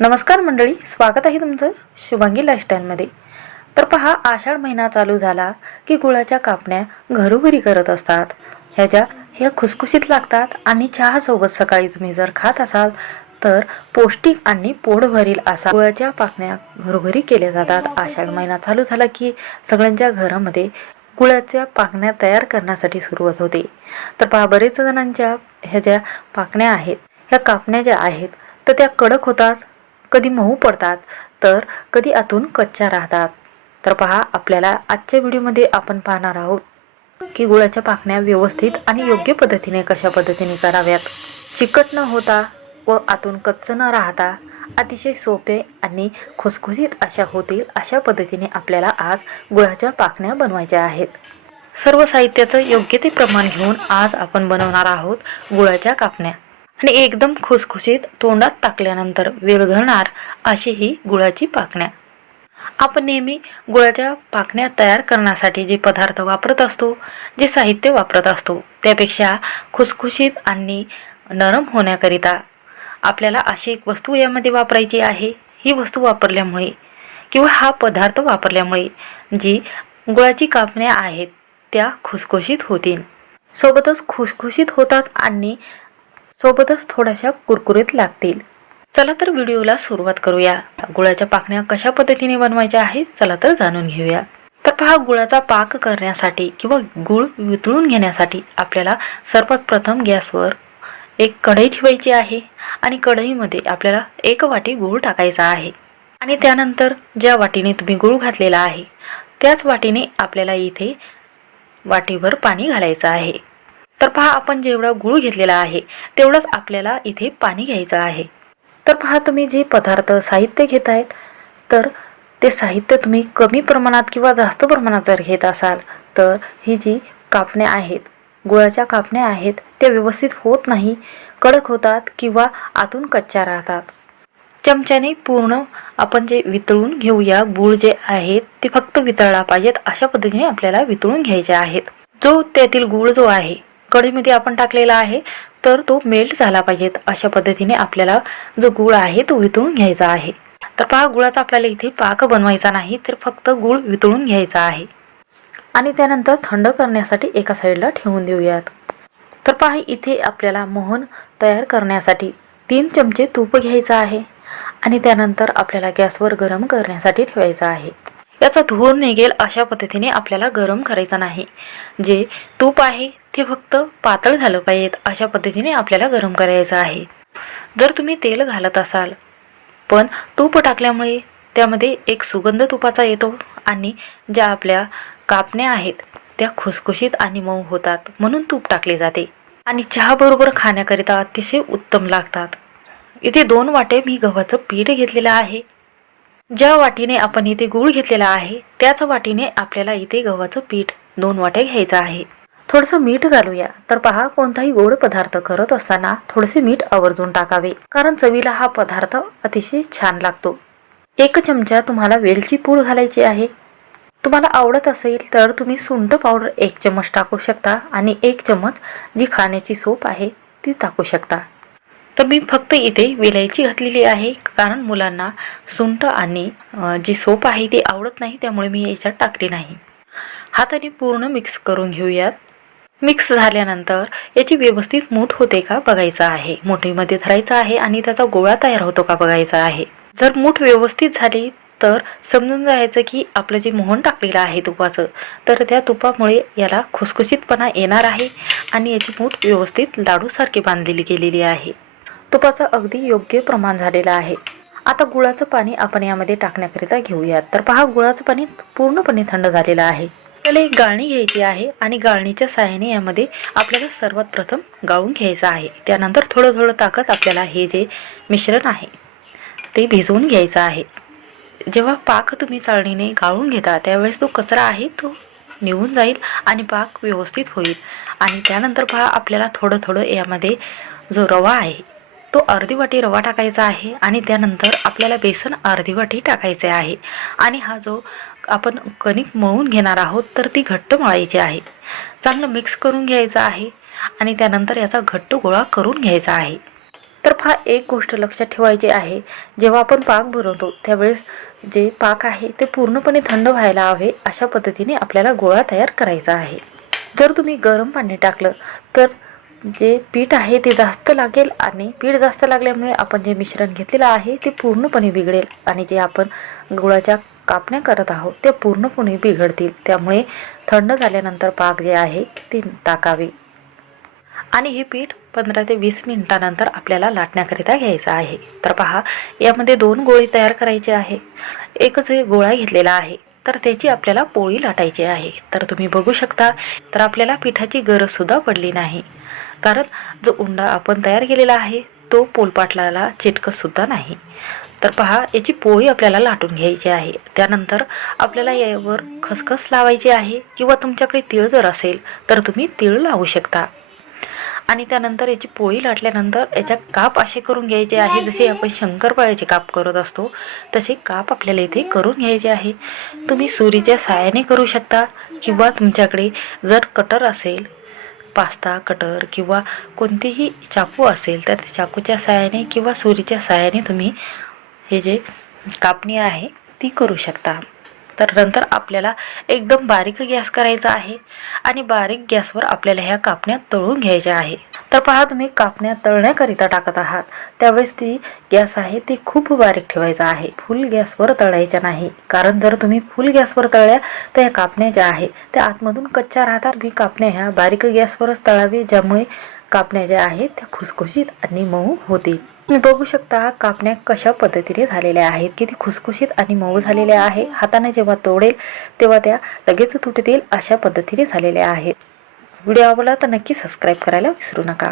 नमस्कार मंडळी स्वागत आहे तुमचं शुभांगी लाईफस्टाईलमध्ये तर पहा आषाढ महिना चालू झाला की गुळाच्या कापण्या घरोघरी करत असतात. ह्याच्या ह्या खुसखुशीत लागतात आणि चहासोबत सकाळी तुम्ही जर खात असाल तर पौष्टिक आणि पोट भरील असा गुळाच्या पाकण्या घरोघरी केल्या जातात. आषाढ महिना चालू झाला की सगळ्यांच्या घरामध्ये गुळाच्या पाकण्या तयार करण्यासाठी सुरुवात होते. तर पहा बरेच जणांच्या ह्या ज्या पाकण्या आहेत ह्या कापण्या ज्या आहेत तर त्या कडक होतात कधी मऊ पडतात तर कधी आतून कच्च्या राहतात. तर पहा आपल्याला आजच्या व्हिडिओमध्ये आपण पाहणार आहोत की गुळाच्या पाकण्या व्यवस्थित आणि योग्य पद्धतीने कशा पद्धतीने कराव्यात. चिकट न होता व आतून कच्च न राहता अतिशय सोपे आणि खुसखुशीत अशा होतील अशा पद्धतीने आपल्याला आज गुळाच्या पाकण्या बनवायच्या आहेत. सर्व साहित्याचं योग्य ते प्रमाण घेऊन आज आपण बनवणार आहोत गुळाच्या कापण्या. आणि एकदम खुसखुशीत तोंडात टाकल्यानंतर विरघळणार अशी ही गुळाची पाकण्या. आपण नेहमी गुळाच्या पाकण्या तयार करण्यासाठी जे पदार्थ वापरत असतो जे साहित्य वापरत असतो त्यापेक्षा खुसखुशीत आणि नरम होण्याकरिता आपल्याला अशी एक वस्तू यामध्ये वापरायची आहे. ही वस्तू वापरल्यामुळे किंवा हा पदार्थ वापरल्यामुळे जी गुळाची कापण्या आहेत त्या खुसखुशीत होतील. सोबतच खुसखुशीत होतात आणि सोबतच थोड्याशा कुरकुरीत लागतील. चला तर व्हिडिओला सुरुवात करूया. गुळाच्या पाकण्या कशा पद्धतीने बनवायच्या आहेत चला तर जाणून घेऊया. तर पहा गुळाचा पाक करण्यासाठी किंवा गुळ वितळून घेण्यासाठी आपल्याला सर्वात प्रथम गॅसवर एक कढई ठेवायची आहे आणि कढईमध्ये आपल्याला एक वाटी गूळ टाकायचा आहे. आणि त्यानंतर ज्या वाटीने तुम्ही गूळ घातलेला आहे त्याच वाटीने आपल्याला इथे वाटीभर पाणी घालायचं आहे. तर पहा आपण जेवढा गूळ घेतलेला आहे तेवढंच आपल्याला इथे पाणी घ्यायचं आहे. तर पहा तुम्ही जे पदार्थ साहित्य घेत आहेत तर ते साहित्य तुम्ही कमी प्रमाणात किंवा जास्त प्रमाणात जर घेत असाल तर ही जी कापण्या आहेत गुळाच्या कापण्या आहेत त्या व्यवस्थित होत नाही कडक होतात किंवा आतून कच्च्या राहतात. चमच्याने पूर्ण आपण जे वितळून घेऊया गूळ जे आहेत ते फक्त वितळला पाहिजेत अशा पद्धतीने आपल्याला वितळून घ्यायचे आहेत. जो त्यातील गूळ जो आहे कढईमध्ये आपण टाकलेला आहे तर तो मेल्ट झाला पाहिजेत अशा पद्धतीने आपल्याला जो गूळ आहे तो वितळून घ्यायचा आहे. तर पहा गुळाचा आपल्याला इथे पाक बनवायचा नाही तर फक्त गूळ वितळून घ्यायचा आहे. आणि त्यानंतर थंड करण्यासाठी एका साईडला ठेवून देऊयात. तर पहा इथे आपल्याला मोहन तयार करण्यासाठी तीन चमचे तूप घ्यायचं आहे. आणि त्यानंतर आपल्याला गॅसवर गरम करण्यासाठी ठेवायचं आहे. याचा धूर निघेल अशा पद्धतीने आपल्याला गरम करायचा नाही. जे तूप आहे ते फक्त पातळ झालं पाहिजेत अशा पद्धतीने आपल्याला गरम करायचं आहे. जर तुम्ही तेल घालत असाल पण तूप टाकल्यामुळे त्यामध्ये एक सुगंध तुपाचा येतो आणि ज्या आपल्या कापण्या आहेत त्या खुसखुशीत आणि मऊ होतात म्हणून तूप टाकले जाते. आणि चहाबरोबर खाण्याकरिता अतिशय उत्तम लागतात. इथे दोन वाटे मी गव्हाचं पीठ घेतलेलं आहे. ज्या वाटीने आपण इथे गूळ घेतलेला आहे त्याच वाटीने आपल्याला इथे गव्हाचं पीठ दोन वाटे घ्यायचं आहे. थोडंसं मीठ घालूया. तर पहा कोणताही गोड पदार्थ करत असताना थोडेसे मीठ आवर्जून टाकावे कारण चवीला हा पदार्थ अतिशय छान लागतो. एक चमचा तुम्हाला वेलची पूड घालायची आहे. तुम्हाला आवडत असेल तर तुम्ही सुंठ पावडर एक चमच टाकू शकता आणि एक चमच जी खाण्याची सोप आहे ती टाकू शकता. तर मी फक्त इथे विलायची घातलेली आहे. कारण मुलांना सुंठ आणि जी सोप आहे ती आवडत नाही त्यामुळे मी याच्यात टाकली नाही. हाताने पूर्ण मिक्स करून घेऊयात. मिक्स झाल्यानंतर याची व्यवस्थित मूठ होते का बघायचं आहे. मुठीमध्ये धरायचं आहे आणि त्याचा गोळा तयार होतो का बघायचा आहे. जर मूठ व्यवस्थित झाली तर समजून जायचं की आपलं जे मोहन टाकलेलं आहे तुपाचं तर त्या तुपामुळे याला खुसखुशीतपणा येणार आहे आणि याची मूठ व्यवस्थित लाडूसारखी बांधलेली गेलेली आहे. तुपाचं अगदी योग्य प्रमाण झालेलं आहे. आता गुळाचं पाणी आपण यामध्ये टाकण्याकरिता घेऊयात. तर पहा गुळाचं पाणी पूर्णपणे थंड झालेलं आहे. त्याला एक गाळणी घ्यायची आहे आणि गाळणीच्या सहाय्याने यामध्ये आपल्याला सर्वात प्रथम गाळून घ्यायचं आहे. त्यानंतर थोडं थोडं ताकद आपल्याला हे जे मिश्रण आहे ते भिजवून घ्यायचं आहे. जेव्हा पाक तुम्ही चाळणीने गाळून घेता त्यावेळेस तो कचरा आहे तो निघून जाईल आणि पाक व्यवस्थित होईल. आणि त्यानंतर पहा आपल्याला थोडं थोडं यामध्ये जो रवा आहे तो अर्धी वाटी रवा टाकायचा आहे आणि त्यानंतर आपल्याला बेसन अर्धी वाटी टाकायचे आहे. आणि हा जो आपण कणिक मळून घेणार आहोत तर ती घट्ट मळायची आहे. चांगलं मिक्स करून घ्यायचं आहे आणि त्यानंतर याचा घट्ट गोळा करून घ्यायचा आहे. तर पहा एक गोष्ट लक्षात ठेवायची आहे. जेव्हा आपण पाक बनवतो त्यावेळेस जे पाक आहे ते पूर्णपणे थंड व्हायला हवे अशा पद्धतीने आपल्याला गोळा तयार करायचा आहे. जर तुम्ही गरम पाणी टाकलं तर जे पीठ आहे ते जास्त लागेल आणि पीठ जास्त लागल्यामुळे आपण जे मिश्रण घेतलेलं आहे ते पूर्णपणे बिघडेल आणि जे आपण गुळाच्या कापण्या करत आहोत ते पूर्णपणे बिघडतील. त्यामुळे थंड झाल्यानंतर पाक जे आहे ते टाकावे. आणि हे पीठ पंधरा ते वीस मिनिटानंतर आपल्याला लाटण्याकरिता घ्यायचं आहे. तर पहा यामध्ये दोन गोळी तयार करायचे आहे. एकच हे गोळा घेतलेला आहे. तर त्याची आपल्याला पोळी लाटायची आहे. तर तुम्ही बघू शकता तर आपल्याला पिठाची गरजसुद्धा पडली नाही. कारण जो उंडा आपण तयार केलेला आहे तो पोलपाटलाला चिटकतसुद्धा नाही. तर पहा याची पोळी आपल्याला लाटून घ्यायची आहे. त्यानंतर आपल्याला यावर खसखस लावायची आहे किंवा तुमच्याकडे तीळ जर असेल तर तुम्ही तीळ लावू शकता. आणि त्यानंतर याची पोळी लाटल्यानंतर याच्या काप असे करून घ्यायचे आहे जसे आपण शंकरपाळ्याचे काप करत असतो तसे काप आपल्याला इथे करून घ्यायचे आहे तुम्ही सुरीच्या साहाय्याने करू शकता किंवा तुमच्याकडे जर कटर असेल पास्ता कटर किंवा कोणतेही चाकू असेल तर त्या चाकूच्या साहाय्याने किंवा सुरीच्या साहाय्याने तुम्ही हे जे कापणी आहे ती करू शकता. तर नंतर आपल्याला एकदम बारीक गॅस करायचा आहे आणि बारीक गॅसवर आपल्याला ह्या कापण्या तळून घ्यायच्या आहे. तर पहा तुम्ही कापण्या तळण्याकरिता टाकत आहात. त्यावेळेस ती गॅस आहे ती खूप बारीक ठेवायचा आहे. फुल गॅसवर तळायच्या नाही. कारण जर तुम्ही फुल गॅसवर तळल्या तर ह्या कापण्या ज्या आहे त्या आतमधून कच्च्या राहतात. मी कापण्या ह्या बारीक गॅसवरच तळावे ज्यामुळे कापण्या ज्या आहेत त्या खुसखुशीत आणि मऊ होतील. तुम्ही बघू शकता कापण्या कशा पद्धतीने झालेल्या आहेत. किती खुसखुशीत आणि मऊ झालेल्या आहे. हाताने जेव्हा तोडेल तेव्हा त्या लगेच तुटतील अशा पद्धतीने झालेल्या आहेत. व्हिडिओ आवडला तर नक्की सबस्क्राईब करायला विसरू नका.